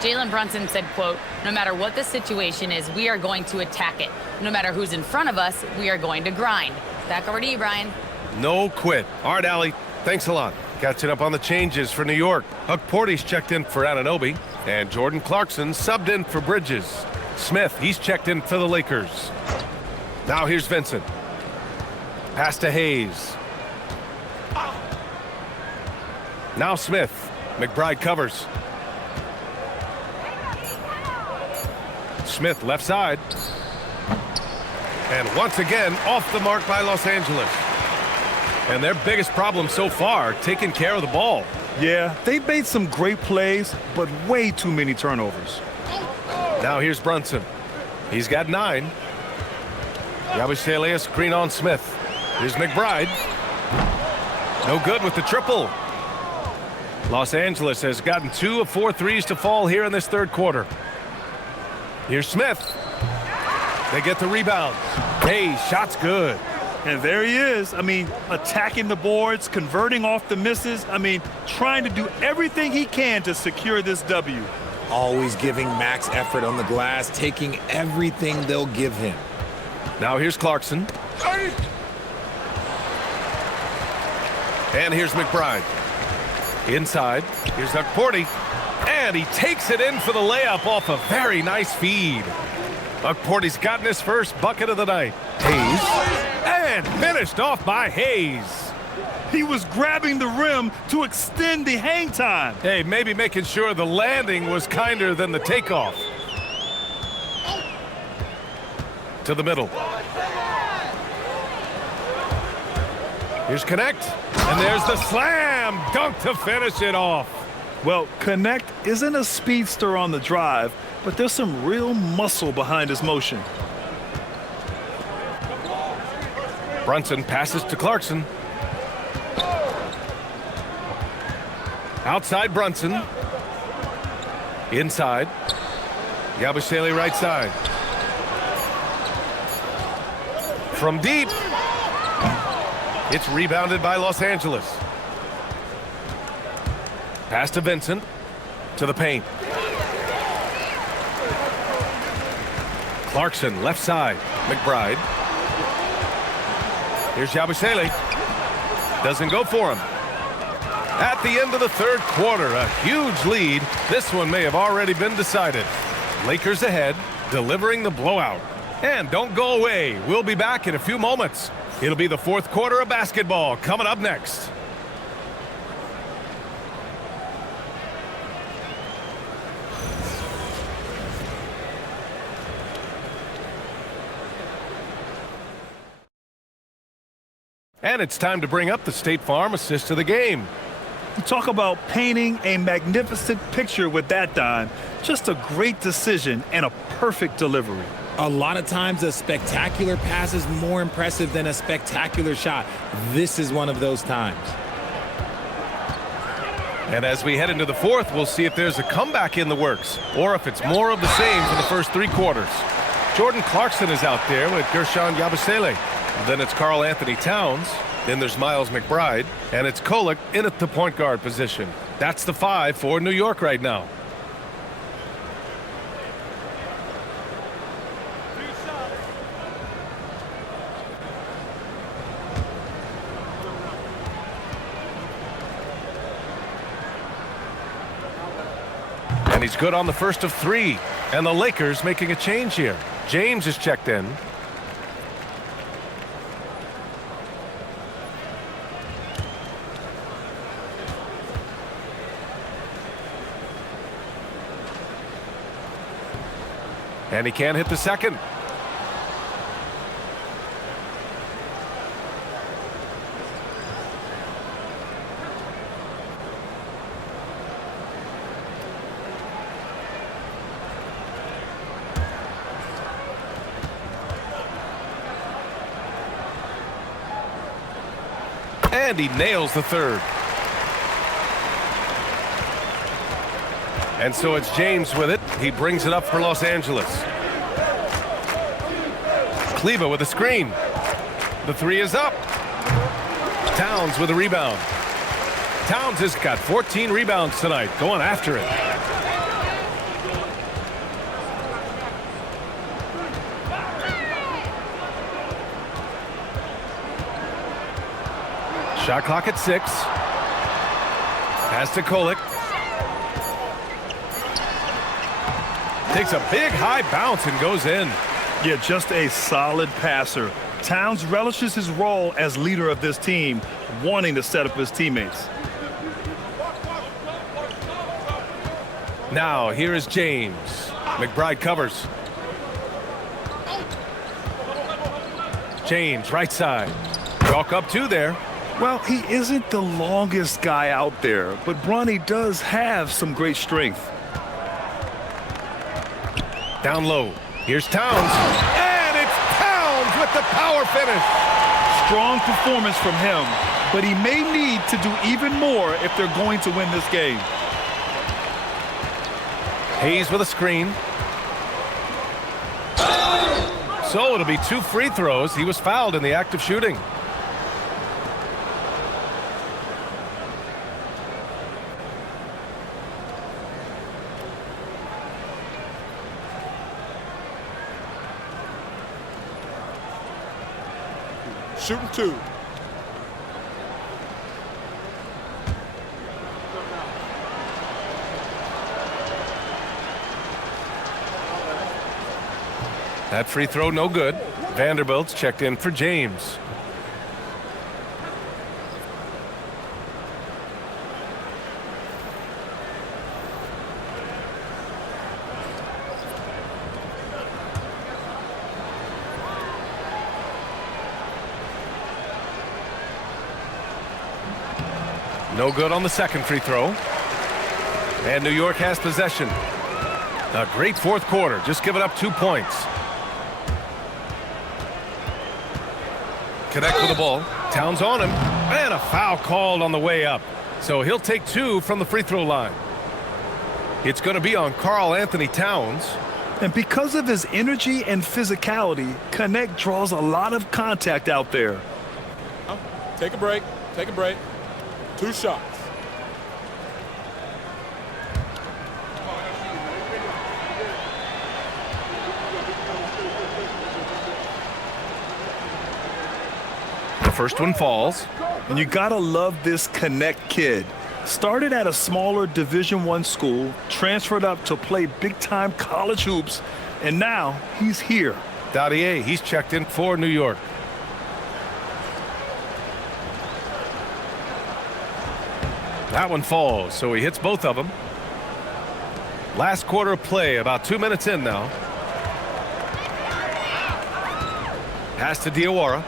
Jalen Brunson said, quote, "No matter what the situation is, we are going to attack it. No matter who's in front of us, we are going to grind." Back over to you, Brian. No quit. All right, Allie, thanks a lot. Catching up on the changes for New York. Huck Porty's checked in for Anunoby, and Jordan Clarkson subbed in for Bridges. Smith, he's checked in for the Lakers. Now here's Vincent. Pass to Hayes. Now Smith. McBride covers. Smith left side. And once again, off the mark by Los Angeles. And their biggest problem so far, taking care of the ball. Yeah, they made some great plays, but way too many turnovers. Now here's Brunson. He's got 9. Yabusele screen on Smith. Here's McBride. No good with the triple. Los Angeles has gotten 2 of 4 threes to fall here in this third quarter. Here's Smith. They get the rebound. Hey, shot's good. And there he is. I mean, attacking the boards, converting off the misses. I mean, trying to do everything he can to secure this W. Always giving max effort on the glass, taking everything they'll give him. Now here's Clarkson. And here's McBride. Inside. Here's Huck Porty. And he takes it in for the layup off a very nice feed. Huck Porty's gotten his first bucket of the night. Hayes. And finished off by Hayes. He was grabbing the rim to extend the hang time. Hey, maybe making sure the landing was kinder than the takeoff. To the middle. Here's Connect. And there's the slam dunk to finish it off. Well, Connect isn't a speedster on the drive, but there's some real muscle behind his motion. Brunson passes to Clarkson. Outside Brunson. Inside. Yabusele right side. From deep. It's rebounded by Los Angeles. Pass to Vincent. to the paint. Clarkson, left side. McBride. Here's Yabusele. Doesn't go for him. At the end of the third quarter, a huge lead. This one may have already been decided. Lakers ahead, delivering the blowout. And don't go away. We'll be back in a few moments. It'll be the fourth quarter of basketball coming up next. And it's time to bring up the State Farm assist of the game. You talk about painting a magnificent picture with that, Don. Just a great decision and a perfect delivery. A lot of times a spectacular pass is more impressive than a spectacular shot. This is one of those times. And as we head into the fourth, we'll see if there's a comeback in the works or if it's more of the same for the first three quarters. Jordan Clarkson is out there with Gershon Yabusele. Then it's Karl Anthony Towns. Then there's Miles McBride. And it's Kolek in at the point guard position. That's the 5 for New York right now. And he's good on the first of 3. And the Lakers making a change here. James is checked in. And he can't hit the second. And he nails the third. And so it's James with it. He brings it up for Los Angeles. Kleba with a screen. The 3 is up. Towns with a rebound. Towns has got 14 rebounds tonight, going after it. Shot clock at 6. Pass to Kolek. Takes a big high bounce and goes in. Yeah, just a solid passer. Towns relishes his role as leader of this team, wanting to set up his teammates. Now here is James. McBride covers. James, right side. Chalk up 2 there. Well, he isn't the longest guy out there, but Bronny does have some great strength. Down low. Here's Towns. And it's Towns with the power finish. Strong performance from him, but he may need to do even more if they're going to win this game. Hayes with a screen. So it'll be 2 free throws. He was fouled in the act of shooting. Shooting 2. That free throw no good. Vanderbilt's checked in for James. No good on the second free throw. And New York has possession. A great fourth quarter, just giving up 2 points. Connect with the ball. Towns on him. And a foul called on the way up. So he'll take 2 from the free throw line. It's going to be on Karl Anthony Towns. And because of his energy and physicality, Connect draws a lot of contact out there. Take a break. Take a break. 2 shots. first one falls. And you gotta love this Connect kid. Started at a smaller Division I school, transferred up to play big-time college hoops, and now he's here. Dadier, he's checked in for New York. That one falls, so he hits both of them. Last quarter of play, about 2 minutes in now. Pass to Diawara.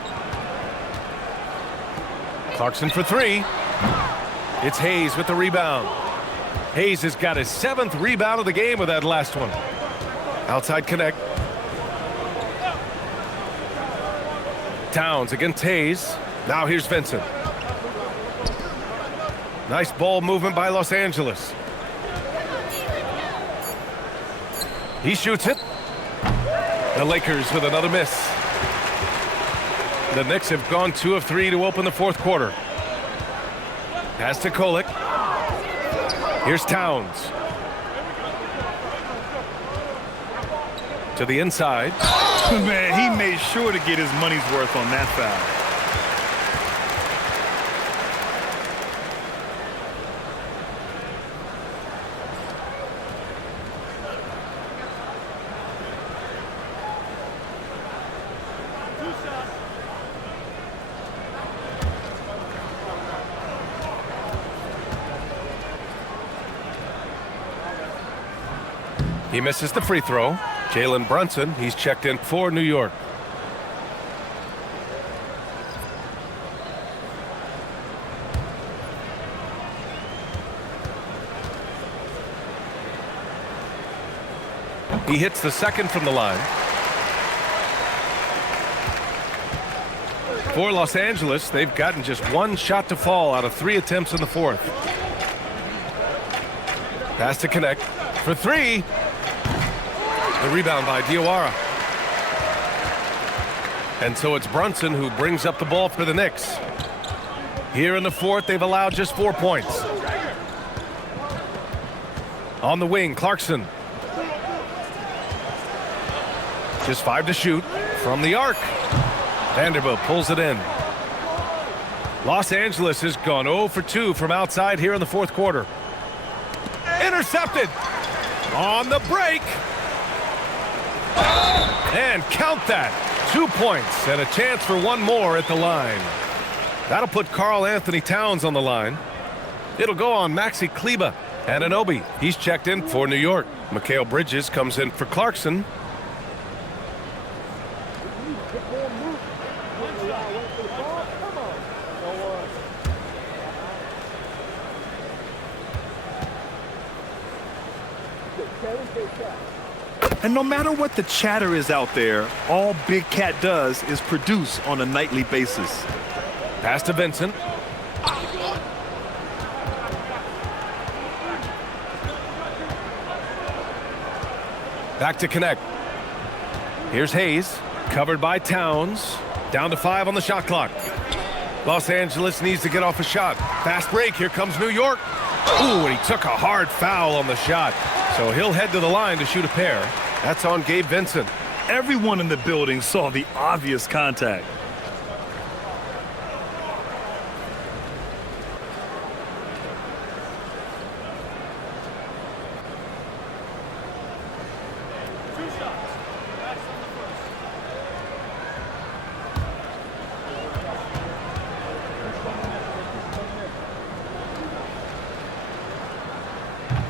Clarkson for three. It's Hayes with the rebound. Hayes has got his 7th rebound of the game with that last one. Outside Connect. Towns against Hayes. Now here's Vincent. Nice ball movement by Los Angeles. He shoots it. The Lakers with another miss. The Knicks have gone 2 of 3 to open the fourth quarter. Pass to Kolek. Here's Towns. To the inside. Man, he made sure to get his money's worth on that foul. He misses the free throw. Jalen Brunson, he's checked in for New York. He hits the second from the line. For Los Angeles, they've gotten just 1 shot to fall out of 3 attempts in the fourth. Pass to Connect for 3. The rebound by Diawara. And so it's Brunson who brings up the ball for the Knicks. Here in the fourth, they've allowed just 4 points. On the wing, Clarkson. Just 5 to shoot from the arc. Vanderbilt pulls it in. Los Angeles has gone 0 for 2 from outside here in the fourth quarter. Intercepted. On the break. And count that. 2 points and a chance for 1 more at the line. That'll put Karl Anthony Towns on the line. It'll go on Maxi Kleber. And Anunoby, he's checked in for New York. Mikal Bridges comes in for Clarkson. And no matter what the chatter is out there, all Big Cat does is produce on a nightly basis. Pass to Vincent. Back to Connect. Here's Hayes, covered by Towns. Down to 5 on the shot clock. Los Angeles needs to get off a shot. Fast break, here comes New York. Ooh, and he took a hard foul on the shot. So he'll head to the line to shoot a pair. That's on Gabe Vincent. Everyone in the building saw the obvious contact.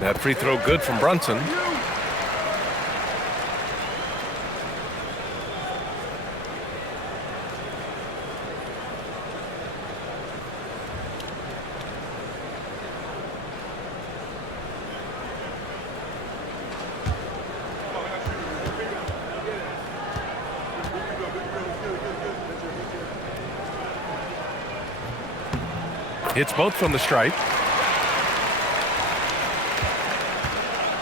That free throw good from Brunson. Hits both from the stripe.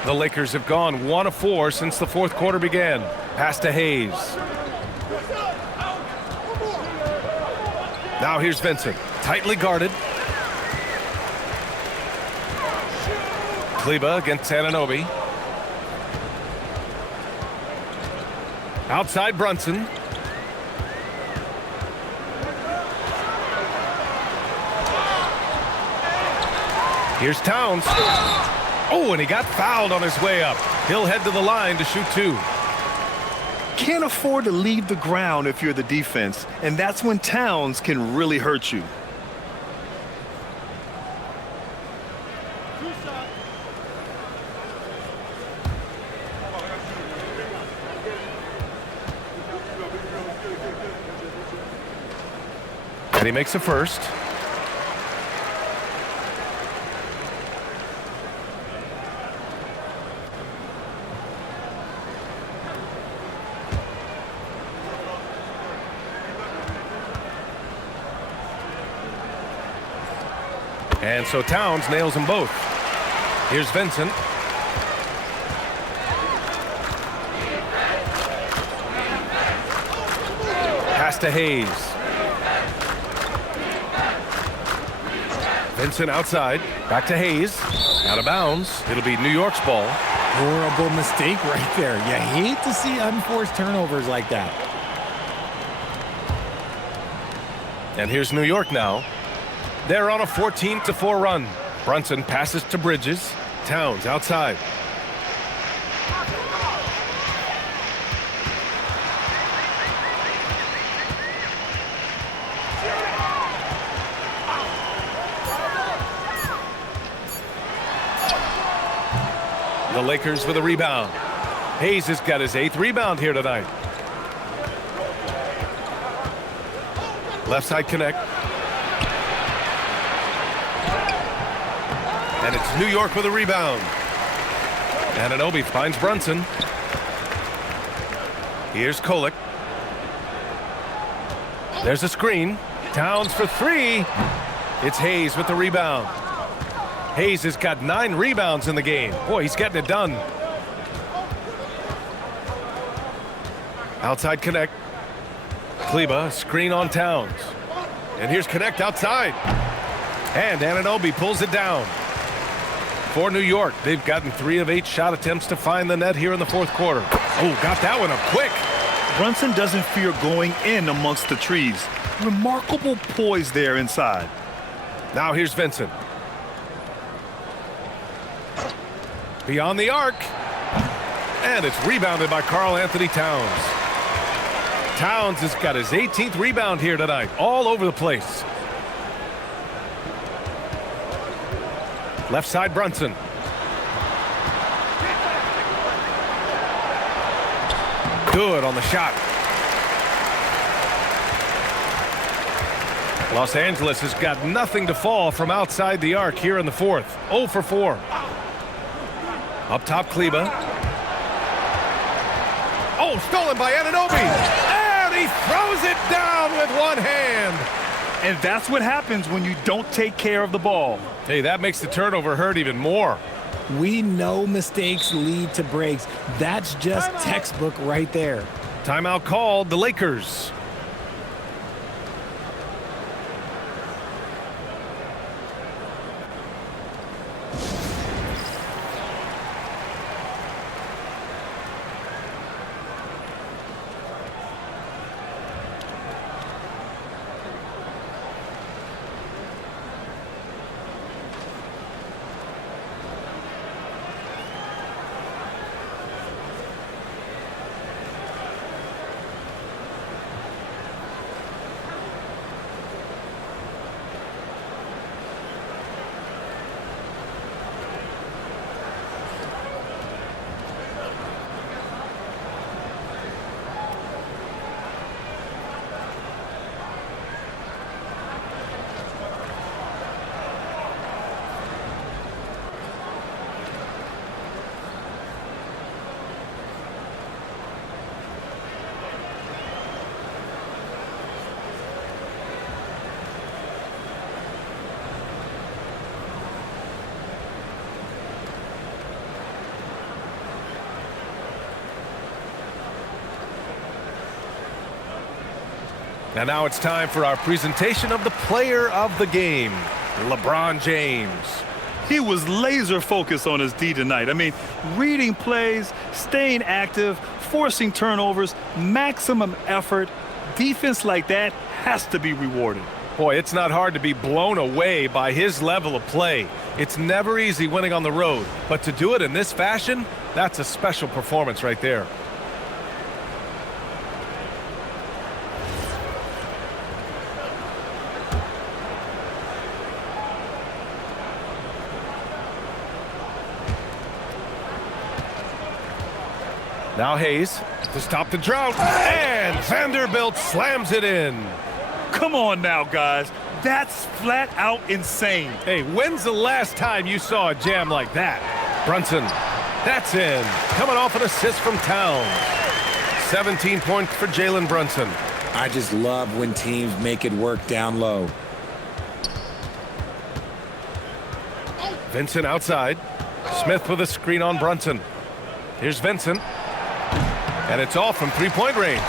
The Lakers have gone 1 of 4 since the fourth quarter began. Pass to Hayes. Now here's Vincent. Tightly guarded. Kleber against Anunoby. Outside Brunson. Here's Towns. Oh, and he got fouled on his way up. He'll head to the line to shoot 2. Can't afford to leave the ground if you're the defense, and that's when Towns can really hurt you. And he makes a first. And so Towns nails them both. Here's Vincent. Pass to Hayes. Vincent outside. Back to Hayes. Out of bounds. It'll be New York's ball. Horrible mistake right there. You hate to see unforced turnovers like that. And here's New York now. They're on a 14-4 run. Brunson passes to Bridges. Towns outside. The Lakers with a rebound. Hayes has got his 8th rebound here tonight. Left side connect. And it's New York with a rebound. Anunoby finds Brunson. Here's Kolek. There's a screen. Towns for 3. It's Hayes with the rebound. Hayes has got 9 rebounds in the game. Boy, he's getting it done. Outside connect. Kleba, screen on Towns. And here's connect outside. And Anunoby pulls it down. For New York, they've gotten 3 of 8 shot attempts to find the net here in the 4th quarter. Oh, got that one up quick. Brunson doesn't fear going in amongst the trees. Remarkable poise there inside. Now here's Vincent. Beyond the arc. And it's rebounded by Karl Anthony Towns. Towns has got his 18th rebound here tonight, all over the place. Left side Brunson. Good on the shot. Los Angeles has got nothing to fall from outside the arc here in the 4th. 0 for 4. Up top, Kleba. Oh, stolen by Anunoby. And he throws it down with one hand. And that's what happens when you don't take care of the ball. Hey, that makes the turnover hurt even more. We know mistakes lead to breaks. That's just textbook right there. Timeout called, the Lakers. And now it's time for our presentation of the player of the game, LeBron James. He was laser focused on his D tonight. I mean, reading plays, staying active, forcing turnovers, maximum effort. Defense like that has to be rewarded. Boy, it's not hard to be blown away by his level of play. It's never easy winning on the road, but to do it in this fashion, that's a special performance right there. Now Hayes to stop the drought, and Vanderbilt slams it in. Come on now, guys. That's flat out insane. Hey, when's the last time you saw a jam like that? Brunson, that's in. Coming off an assist from Towns. 17 points for Jalen Brunson. I just love when teams make it work down low. Vincent outside. Smith with a screen on Brunson. Here's Vincent. And it's off from three-point range.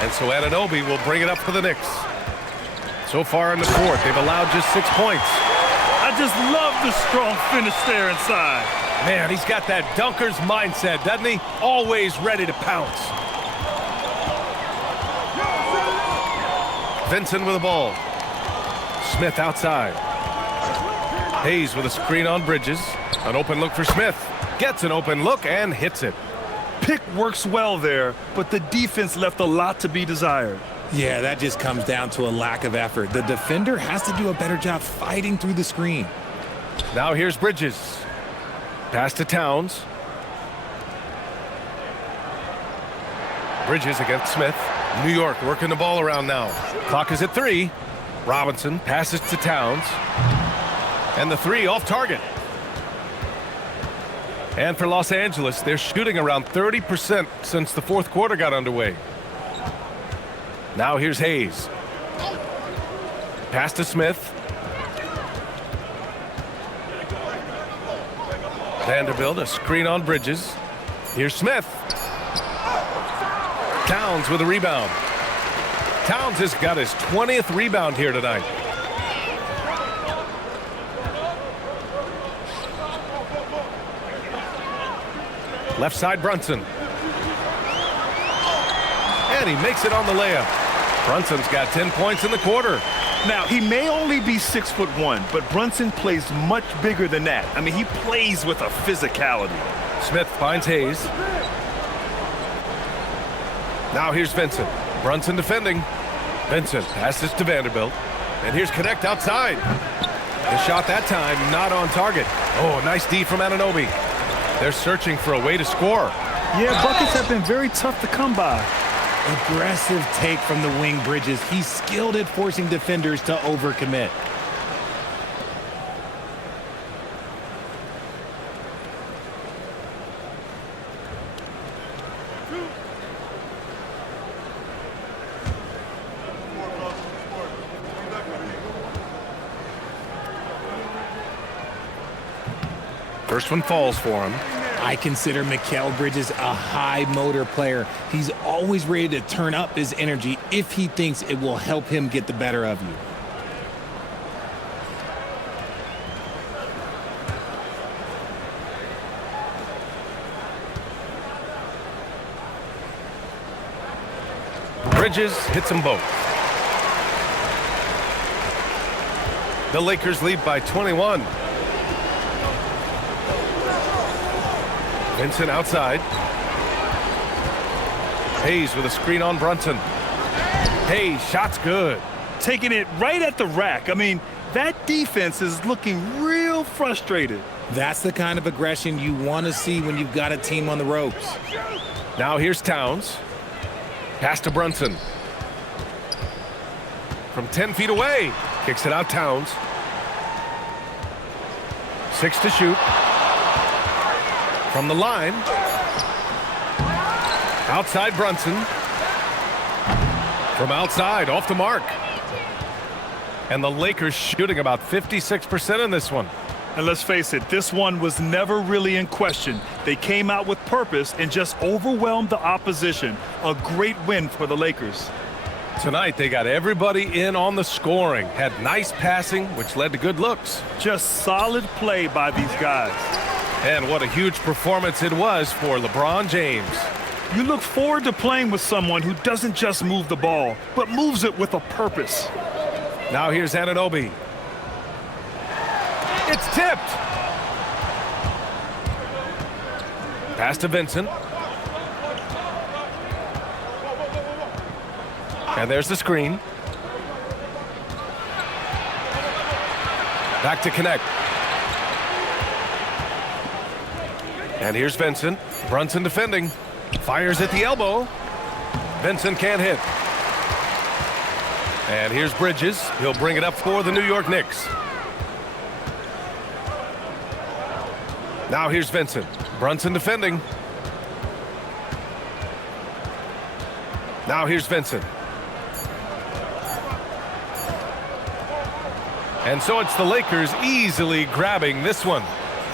And so Anunoby will bring it up for the Knicks. So far in the fourth, they've allowed just 6 points. I just love the strong finish there inside. Man, he's got that dunker's mindset, doesn't he? Always ready to pounce. Vincent with the ball. Smith outside. Hayes with a screen on Bridges. An open look for Smith. Gets an open look and hits it. Pick works well there, but the defense left a lot to be desired. Yeah, that just comes down to a lack of effort. The defender has to do a better job fighting through the screen. Now here's Bridges. Pass to Towns. Bridges against Smith. New York working the ball around now. Clock is at 3. Robinson passes to Towns. And the 3 off target. And for Los Angeles, they're shooting around 30% since the fourth quarter got underway. Now here's Hayes. Pass to Smith. Vanderbilt, a screen on Bridges. Here's Smith. Towns with a rebound. Towns has got his 20th rebound here tonight. Left side Brunson. And he makes it on the layup. Brunson's got 10 points in the quarter. Now, he may only be 6'1", but Brunson plays much bigger than that. I mean, he plays with a physicality. Smith finds Hayes. Now here's Vincent. Brunson defending. Vincent passes to Vanderbilt. And here's Connect outside. The shot that time not on target. Oh, nice D from Anunoby. They're searching for a way to score. Yeah, buckets have been very tough to come by. Aggressive take from the wing, Bridges. He's skilled at forcing defenders to overcommit. First one falls for him. I consider Mikal Bridges a high motor player. He's always ready to turn up his energy if he thinks it will help him get the better of you. Bridges hits them both. The Lakers lead by 21. Vincent outside. Hayes with a screen on Brunson. Hayes, shot's good. Taking it right at the rack. I mean, that defense is looking real frustrated. That's the kind of aggression you want to see when you've got a team on the ropes. Now here's Towns. Pass to Brunson. From 10 feet away. Kicks it out, Towns. 6 to shoot. From the line. Outside Brunson. From outside, off the mark. And the Lakers shooting about 56% in this one. And let's face it, this one was never really in question. They came out with purpose and just overwhelmed the opposition. A great win for the Lakers. Tonight, they got everybody in on the scoring. Had nice passing, which led to good looks. Just solid play by these guys. And what a huge performance it was for LeBron James. You look forward to playing with someone who doesn't just move the ball, but moves it with a purpose. Now here's Anunoby. It's tipped. Pass to Vincent. And there's the screen. Back to connect. And here's Vincent. Brunson defending. Fires at the elbow. Vincent can't hit. And here's Bridges. He'll bring it up for the New York Knicks. Now here's Vincent. Brunson defending. Now here's Vincent. And so it's the Lakers easily grabbing this one.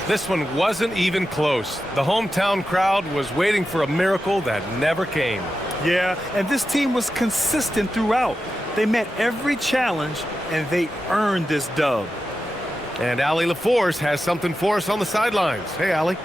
This one wasn't even close. The hometown crowd was waiting for a miracle that never came. Yeah, and this team was consistent throughout. They met every challenge, and they earned this dub. And Allie LaForce has something for us on the sidelines. Hey, Allie.